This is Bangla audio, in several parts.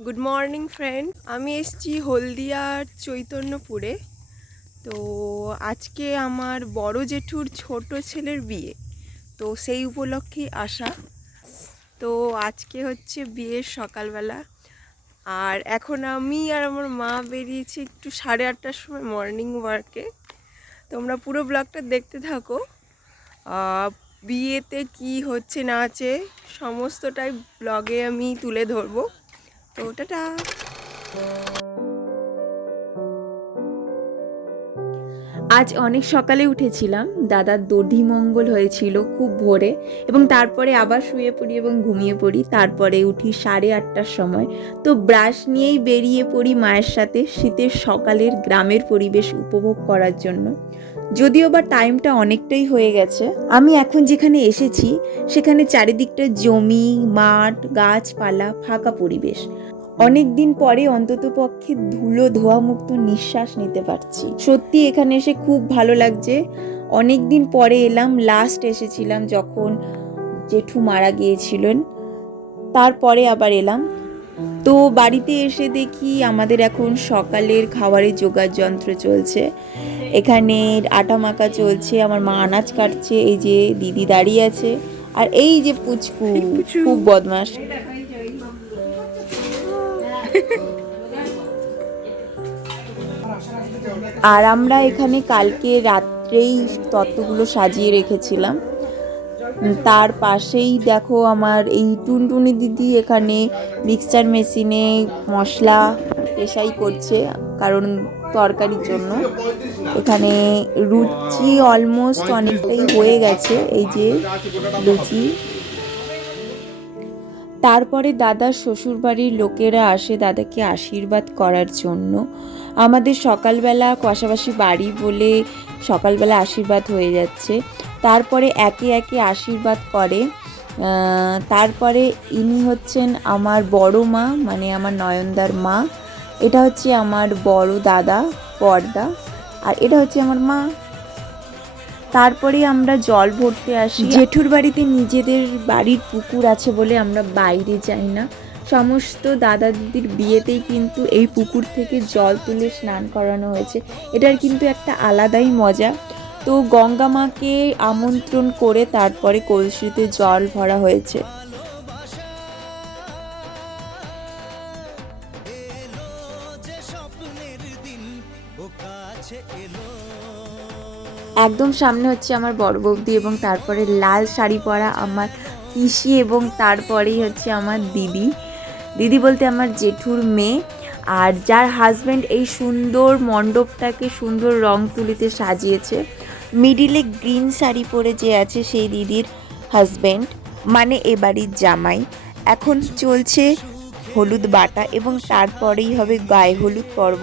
গুড মর্নিং ফ্রেন্ড আমি এসেছি হলদিয়ার চৈতন্যপুরে। তো আজকে আমার বড় জেঠুর ছোট ছেলের বিয়ে। তো সেই উপলক্ষেই আসা। তো আজকে হচ্ছে বিয়ের সকালবেলা। আর এখন আমি আর আমার মা বেরিয়েছি একটু সাড়ে আটটার সময় মর্নিং ওয়ার্কে তোমরা পুরো ব্লগটা দেখতে থাকো। বিয়েতে কি হচ্ছে না আছে সমস্তটাই ব্লগে আমি তুলে ধরবো। তো টাটা। আজ অনেক সকালে উঠেছিলাম। দাদার দধি মঙ্গল হয়েছিল খুব ভোরে এবং তারপরে আবার শুয়ে পড়ি এবং ঘুমিয়ে পড়ি। তারপরে উঠি সাড়ে আটটার সময়। তো ব্রাশ নিয়েই বেরিয়ে পড়ি মায়ের সাথে শীতের সকালের গ্রামের পরিবেশ উপভোগ করার জন্য। যদিও বা টাইমটা অনেকটাই হয়ে গেছে, আমি এখন যেখানে এসেছি, সেখানে চারিদিকটা জমি, মাঠ, গাছপালা, ফাঁকা পরিবেশ। অনেক দিন পরে অন্তত পক্ষে ধুলো ধোয়া মুক্ত নিঃশ্বাস নিতে পারছি। সত্যি এখানে এসে খুব ভালো লাগছে। অনেক দিন পরে এলাম লাস্ট এসেছিলাম যখন জেঠু মারা গিয়েছিলেন। তারপরে আবার এলাম। তো বাড়িতে এসে দেখি আমাদের এখন সকালের খাবারের জোগাড় যন্ত্র চলছে। এখানে আটা মাখা চলছে আমার মা আনাজ কাটছে এই যে দিদি দাঁড়িয়ে আছে আর এই যে পুচকু খুব বদমাস আর আমরা এখানে কালকে রাত্রেই তত্ত্বগুলো সাজিয়ে রেখেছিলাম। তার পাশেই দেখো আমার এই টুনটুনি দিদি এখানে মিক্সচার মেশিনে মশলা পেশাই করছে, কারণ তরকারির জন্য। এখানে লুচি অলমোস্ট অনেকটাই হয়ে গেছে, এই যে লুচি। তারপরে দাদার শ্বশুরবাড়ির লোকেরা আসে দাদাকে আশীর্বাদ করার জন্য। আমাদের সকালবেলা পাশাপাশি বাড়ি বলে সকালবেলা আশীর্বাদ হয়ে যাচ্ছে। তারপরে একে একে আশীর্বাদ করে। তারপরে ইনি হচ্ছেন আমার বড় মা মানে আমার নয়নদার মা। এটা হচ্ছে আমার বড় দাদা, পর্দা। আর এটা হচ্ছে আমার মা। তারপরে আমরা জল ভরতে আসি। জেঠুর বাড়িতে নিজেদের বাড়ির পুকুর আছে বলে আমরা বাইরে যাই না। সমস্ত দাদা দিদির বিয়েতেই কিন্তু এই পুকুর থেকে জল তুলে স্নান করানো হয়েছে। এটার কিন্তু একটা আলাদাই মজা। তো গঙ্গা মাকে আমন্ত্রণ করে তারপরে কলসিতে জল ভরা হয়েছে। একদম সামনে হচ্ছে আমার বড় বৌদি এবং তারপরে লাল শাড়ি পরা আমার পিসি এবং তারপরেই হচ্ছে আমার দিদি। দিদি বলতে আমার জেঠুর মেয়ে। আর যার হাজব্যান্ড এই সুন্দর মণ্ডপটাকে, সুন্দর রং তুলিতে সাজিয়েছে মিডিলে গ্রিন শাড়ি পরে যে আছে সেই দিদির হাজব্যান্ড মানে এ বাড়ির জামাই। এখন চলছে হলুদ বাটা এবং তারপরেই হবে গায়ে হলুদ পর্ব।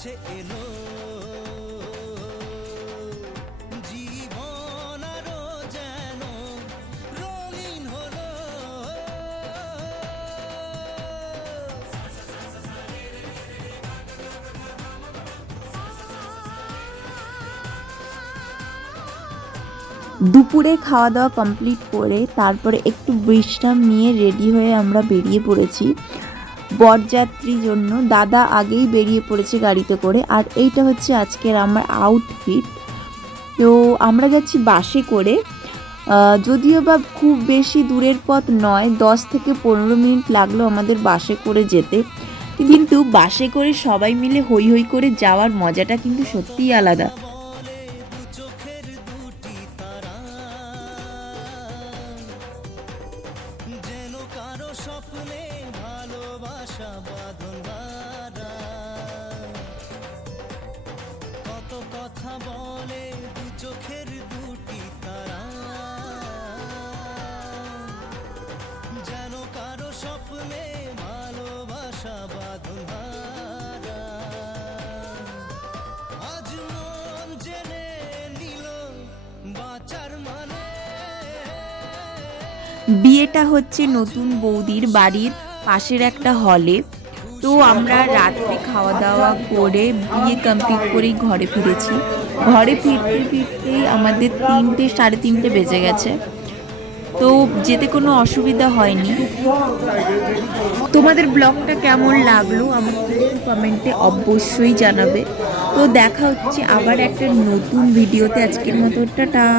কাছে এলো। জীবন আরও যেন রঙিন হলো। দুপুরে খাওয়া দাওয়া কমপ্লিট করে তারপরে একটু বিশ্রাম নিয়ে রেডি হয়ে আমরা বেরিয়ে পড়েছি। বরযাত্রী জন্য দাদা আগেই বেরিয়ে পড়েছে গাড়িতে করে। আর এইটা হচ্ছে আজকের আমার আউটফিট তো আমরা যাচ্ছি বাসে করে। যদিও বা খুব বেশি দূরের পথ নয়, দশ থেকে পনেরো মিনিট লাগল আমাদের বাসে করে যেতে। কিন্তু বাসে করে সবাই মিলে হই হই করে যাওয়ার মজাটা কিন্তু সত্যিই আলাদা। আশা বাঁধন কত কথা বলে দু চোখের দুটি তারা। যেন কারও স্বপ্নে ভালোবাসা বাঁধন জেনে নিল বাঁচার মানে। বিয়েটা হচ্ছে নতুন বৌদির বাড়ির পাশের একটা হলে। তো আমরা রাত্রে খাওয়া দাওয়া করে বিয়ে কমপ্লিট করেই ঘরে ফিরেছি। ঘরে ফিরতে ফিরতে আমাদের তিনটে, সাড়ে তিনটে বেজে গেছে। তো যেতে কোনো অসুবিধা হয়নি। তোমাদের ব্লগটা কেমন লাগল আমাকে কমেন্টে অবশ্যই জানাবে। তো দেখা হচ্ছে আবার একটা নতুন ভিডিওতে। আজকের মতো টাটা।